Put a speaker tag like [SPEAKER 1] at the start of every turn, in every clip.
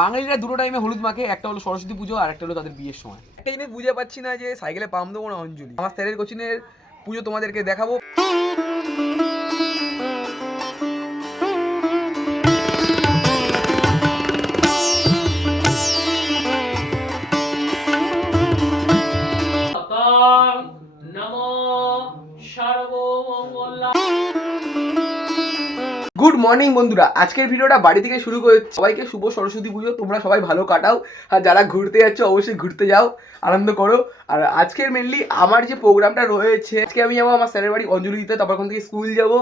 [SPEAKER 1] বাঙালিরা দুটো টাইমে হলুদ মাখে, একটা হলো সরস্বতী পুজো আর একটা হলো তাদের বিয়ের সময়। একটা জিনিস বুঝে পাচ্ছি না যে সাইকেলে পাম দেবো না অঞ্জলি। আমার স্যারের কোচিনের পুজো তোমাদেরকে দেখাবো। মর্নিং বন্ধুরা। আজকের ভিডিওটা বাড়ি থেকে শুরু করে সবাইকে শুভ সরস্বতী পুজো। তোমরা সবাই ভালো কাটাও। আর যারা ঘুরতে যাচ্ছ, অবশ্যই ঘুরতে যাও। আনন্দ করো। আর আজকের মেনলি আমার যে প্রোগ্রামটা রয়েছে, আজকে আমি যাব আমার স্যারের বাড়ি অঞ্জলি দিতে। তারপর ওখান থেকে স্কুল যাব।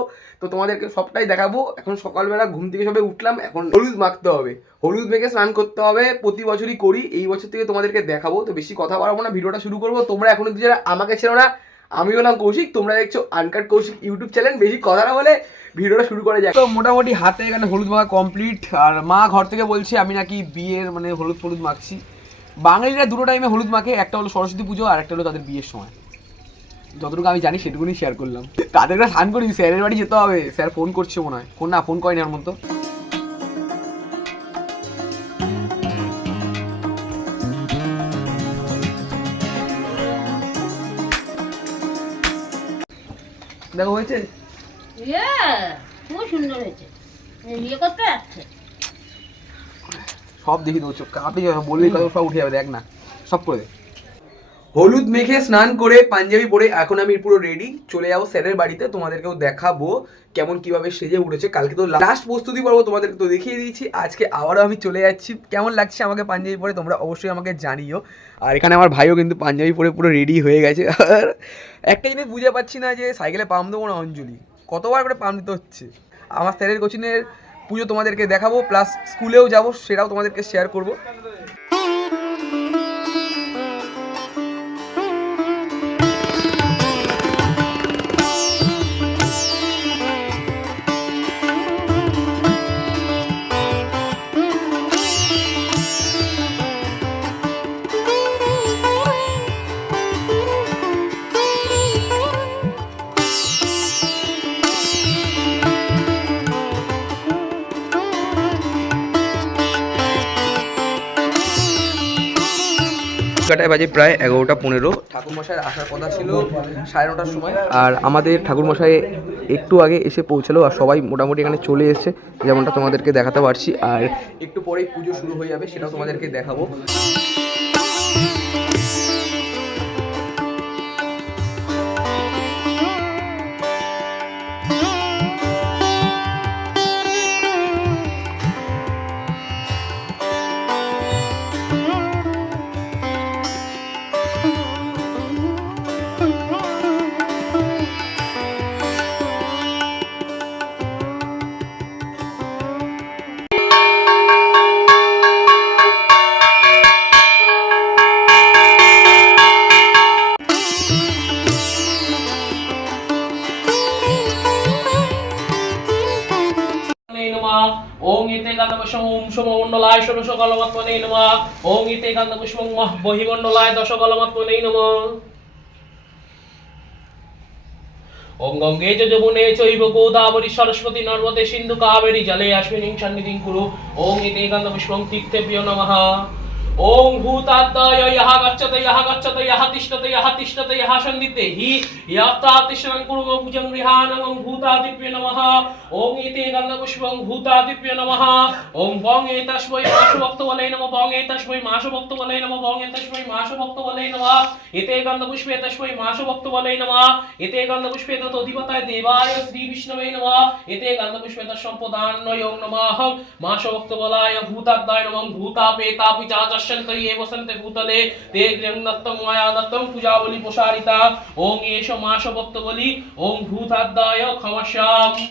[SPEAKER 1] তো তোমাদেরকে সবটাই দেখাবো। এখন সকালবেলা ঘুম থেকে সবে উঠলাম। এখন হলুদ মাখতে হবে। হলুদ মেখে স্নান করতে হবে। প্রতি বছরই করি। এই বছর থেকে তোমাদেরকে দেখাবো। তো বেশি কথা বাড়াবো না। ভিডিওটা শুরু করব। তোমরা এখন যারা আমাকে ছিল না আমি হলাম কৌশিক। তোমরা দেখছ আনকাট কৌশিক ইউটিউব চ্যানেল বেশি কথা না বলে ভিডিওটা শুরু করা যায় তো মোটামুটি হাতে এখানে হলুদ মাখা কমপ্লিট আর মা ঘর থেকে বলছে, আমি নাকি বিয়ের মানে হলুদ হলুদ মাখছি। বাঙালিরা দুটো টাইমে হলুদ মাখে, একটা হলো সরস্বতী পুজো আর একটা হলো তাদের বিয়ের সময়। যতটুকু আমি জানি, সেটুকুনি শেয়ার করলাম। তাদেরটা স্নান করি স্যারের বাড়ি যেতে হবে। স্যার ফোন করছে মনে হয়। ফোন না ফোন করেনি আমার মতো। দেখো, হয়েছে?
[SPEAKER 2] ইয়ে খুব সুন্দর হয়েছে বিয়ে করতে যাচ্ছে
[SPEAKER 1] সব দেখি দেবো চোখ আপনি বললেই কথা সব উঠে যাবে দেখ না। সব করে দে। হলুদ মেখে স্নান করে পাঞ্জাবি পরে এখন আমি পুরো রেডি চলে যাব স্যারের বাড়িতে তোমাদেরকেও দেখাবো কেমন কীভাবে সেজে উঠেছে। কালকে তো লাস্ট প্রস্তুতি পর্ব তোমাদেরকে তো দেখিয়ে দিয়েছি। আজকে আবারও আমি চলে যাচ্ছি। কেমন লাগছে আমাকে পাঞ্জাবি পরে তোমরা অবশ্যই আমাকে জানিও। আর এখানে আমার ভাইও কিন্তু পাঞ্জাবি পরে পুরো রেডি হয়ে গেছে। আর একটা জিনিস বুঝে পাচ্ছি না যে সাইকেলে পাম দেবো না অঞ্জলি? কতবার করে পাম দিতে হচ্ছে? আমার স্যারের কোচিনের পুজো তোমাদেরকে দেখাবো প্লাস স্কুলেও যাব, সেটাও তোমাদেরকে শেয়ার করব। কাটায় বাজে প্রায় এগারোটা পনেরো। ঠাকুরমশাই আসার কথা ছিল সাড়ে নটার সময়। আর আমাদের ঠাকুরমশাই একটু আগে এসে পৌঁছালো আর সবাই মোটামুটি এখানে চলে এসেছে। যেমনটা তোমাদেরকে দেখাতে পারছি। আর একটু পরেই পুজো শুরু হয়ে যাবে, সেটাও তোমাদেরকে দেখাবো।
[SPEAKER 3] ইতে গন্ধপুষ্পং ওম সমমণ্ডলায় ষোড়শকলমাত্মনে নমঃ। ওং ইতে গন্ধপুষ্পং মহ বহিমণ্ডলায় দশকলমাত্মনে নমঃ। ওম গঙ্গে চ চৈব গোদাবরী সরস্বতী নর্মদে সিন্ধু কাবেরী জলে আশ্বিনী সন্নিধিং কুরু। ওং ইতে কান্ত পুষ্পং তীর্থে প্রিয় নমঃ। ওং ভূতাত্তয় ইহ গচ্ছতে ইহ গচ্ছতে, ইহ তিষ্ঠতে ইহ তিষ্ঠতে, ইহ সন্দিতে হি ইয়াত্তা তিষ্ঠং কুরুম ভুজং গৃহাণং ওং ভূতাদিপ্য নমঃ। ওং ইতি গন্ধপুষ্পং ভূতাদিপ্য নমঃ। ওং বং এতাস্মৈ মাসু ভক্ত বলে নমঃ বং এতাস্মৈ মাসু ভক্ত বলে নমঃ বং এতাস্মৈ মাসু ভক্ত বলে নমঃ। ইতে গন্ধপুষ্পে তস্মৈ মাসু ভক্ত বলে নমঃ। ইতে গন্ধপুষ্পে তত অধিপতায় দেবায় শ্রী বিষ্ণবে নমঃ। ইতে গন্ধপুষ্পে তৎ সম্পদান্নয় নমঃ। মাসু বলায় ভূতাদ্দায় নমঃ। ভূতাপে তাপি চাচ पश्यन्त ये वसन्ते भूतले ते ग्रन्नत्तं मया दत्तं पूजावली प्रसारिता ॐ एष माशभक्तबली ॐ भूताद्दाय क्षमस्याम्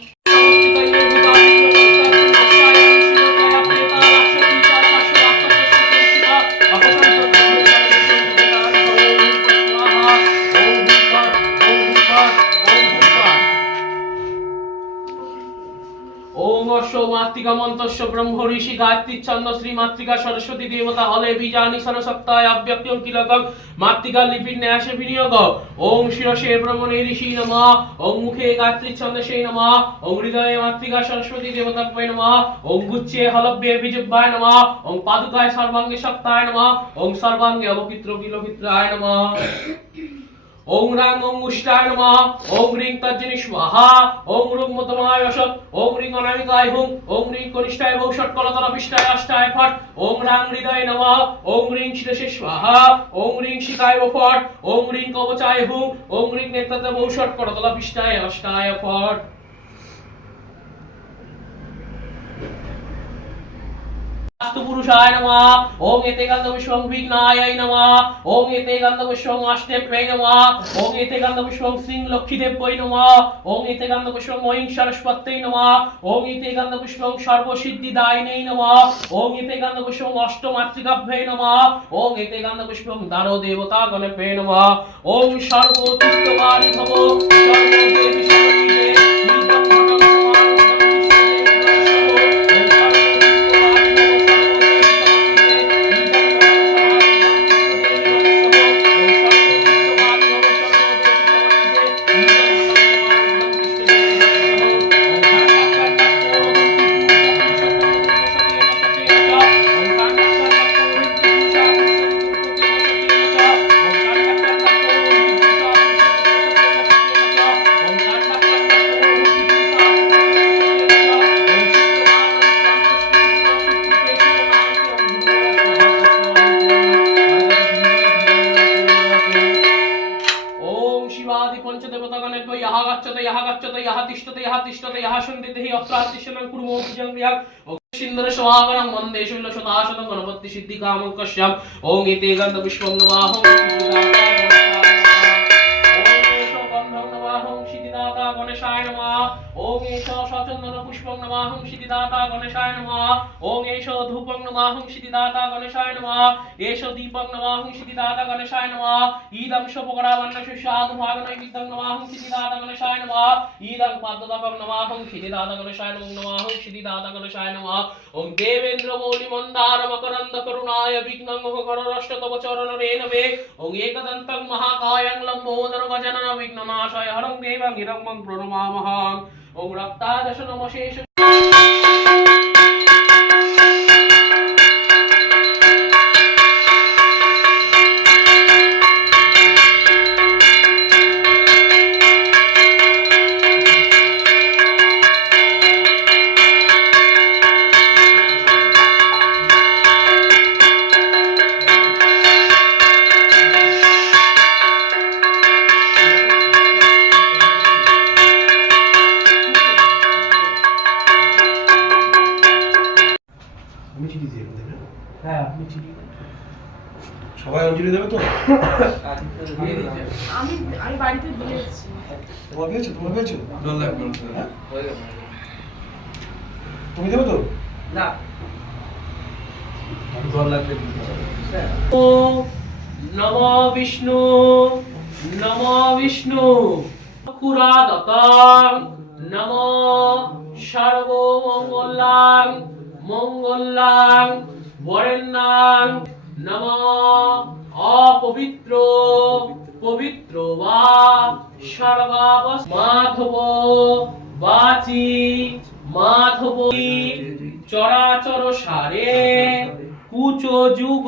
[SPEAKER 3] ওম মন্তস্য ব্রহ্ম ঋষি গায়ত্রী ছন্দ শ্রী মাতৃকা সরস্বতী দেবতা হলে বীজানি সরসপ্তায় অব্যক্তম কিলকম মাতৃকা লিপির ন্যাসে বিনিয়োগ ওম শিরসে ব্রহ্মণে ঋষি নম। ওম মুখে গায়ত্রী ছন্দসে নম। ওম হৃদয়ে মাতৃকা সরস্বতী দেবতাত্ময় নম। ওম গুচ্ছে হলব্যে বিজুব্বায় নম। ওম পাদুকায় সর্বাঙ্গে সপ্তায় নম। ওম সর্বাঙ্গে অবকিত্র বিলকিত্রায় নম। ওং রাং ওং উষ্টায় নমঃ। ওং রিং তজ্জনি স্বাহা। ওং রুং মতমায় অসৎ। ওং রিং অনামিকায় হুং। ওং রিং কনিষ্ঠায় ভৌষট কলতল বিষ্টায় অষ্টায় ফট। ওং রাং হৃদয় নমঃ। ওং রিং শিরসে স্বাহা। ওং রিং শিকায় ফট। ওং রিং কবচায় হুং। ওং রিং নেত্রতে ভৌষট কলতল বিষ্টায় অষ্টায় ফট। পুরুষায় নমা ওং এতে কান্ত বিশ্বং বিঘ্নায় নমা ওং এতে কান্ত বিশ্বং অষ্টেপ্যয় নমা ওং এতে কান্ত বিশ্বং শ্রী লক্ষ্মীদেব্যয় নমা ওং এতে কান্ত বিশ্বং ঐং সরস্বত্যই নমা ওং এতে কান্ত বিশ্বং সর্বসিদ্ধি দায়নেই নমা ওং এতে কান্ত বিশ্বং অষ্টমাতৃকাভ্যয় নমা ওং এতে কান্ত বিশ্বং দারো দেবতা গণভ্যয় নমা ওং সর্বতীর্থবারি ভব সর্বদেবী সর্বদেবী गच्छते यः गच्छते यः तिष्ठते यः तिष्ठते यः सन्दिते हि अत्रातिशनं कुर्मो भुजङ्ग्रियात् सिन्दर शवागणं वन्दे शूलशताशतं गणपति सिद्धिकामं कश्यम् ॐ एते गन्धपुष्पं नमाहं ওম এষ সচন্দন পুষ্পং নমাহং সিদ্ধিদাতা গণেশায় নমঃ প্রণমামহং ওম রক্তাদশ নমশেষ হ্যাঁ আপনি চিনি
[SPEAKER 4] সবাই অঞ্জলি দেবে তো?
[SPEAKER 5] আমি আমি বাড়িতে দিয়ে এসেছি।
[SPEAKER 4] তোমার পেয়েছ? তোমার পেয়েছ? হ্যাঁ? তুমি দেবে তো?
[SPEAKER 3] নম বিষ্ণু নম বিষ্ণু। নম সর্বমঙ্গলাং মঙ্গলাং বরেণ্যাং নম অপবিত্র, পবিত্র বা সর্বাবস মাধব বাচি মাধব, চরাচর সারে, কুচ যুগ,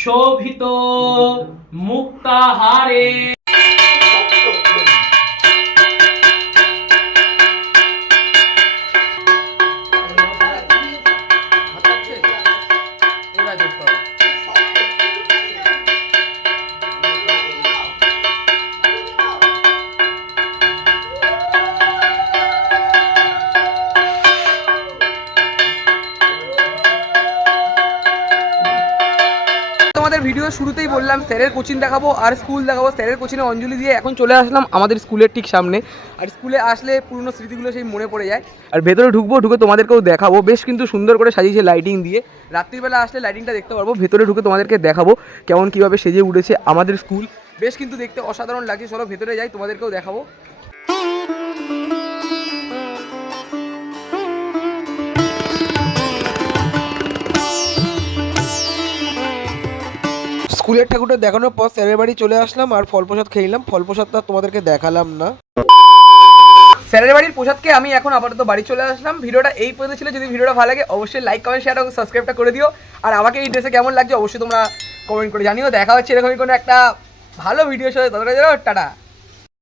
[SPEAKER 3] শোভিত, মুক্তাহারে।
[SPEAKER 1] শুরুতেই বললাম, স্যারের কোচিং দেখাবো আর স্কুল দেখাবো। স্যারের কোচিংয়ে অঞ্জলি দিয়ে এখন চলে আসলাম আমাদের স্কুলের ঠিক সামনে। আর স্কুলে আসলে পুরনো স্মৃতিগুলো সেই মনে পড়ে যায়। আর ভেতরে ঢুকবো, ঢুকে তোমাদেরকেও দেখাবো। বেশ কিন্তু সুন্দর করে সাজিয়েছে লাইটিং দিয়ে। রাত্রিবেলা আসলে লাইটিংটা দেখতে পারব, ভেতরে ঢুকে তোমাদেরকে দেখাবো কেমন কীভাবে সেজে উঠেছে আমাদের স্কুল। বেশ কিন্তু দেখতে অসাধারণ লাগছে, চলো ভেতরে যাই, তোমাদেরকেও দেখাবো।
[SPEAKER 6] স্কুলের ঠাকুরটা দেখানোর পর স্যারের বাড়ি চলে আসলাম আর ফল প্রসাদ খেয়ে নিলাম। ফল প্রসাদটা তোমাদেরকে দেখালাম না।
[SPEAKER 1] স্যারের বাড়ির প্রসাদকে আমি এখন আপাতত বাড়ি চলে আসলাম। ভিডিওটা এই পর্যন্ত ছিল। যদি ভিডিওটা ভালো লাগে, অবশ্যই লাইক কমেন্ট শেয়ার এবং সাবস্ক্রাইবটা করে দিও। আর আমাকে এই ড্রেসে কেমন লাগছে, অবশ্যই তোমরা কমেন্ট করে জানিও। দেখা হচ্ছে এরকমই কোনো একটা ভালো ভিডিও সাথে। ততটা টাটা।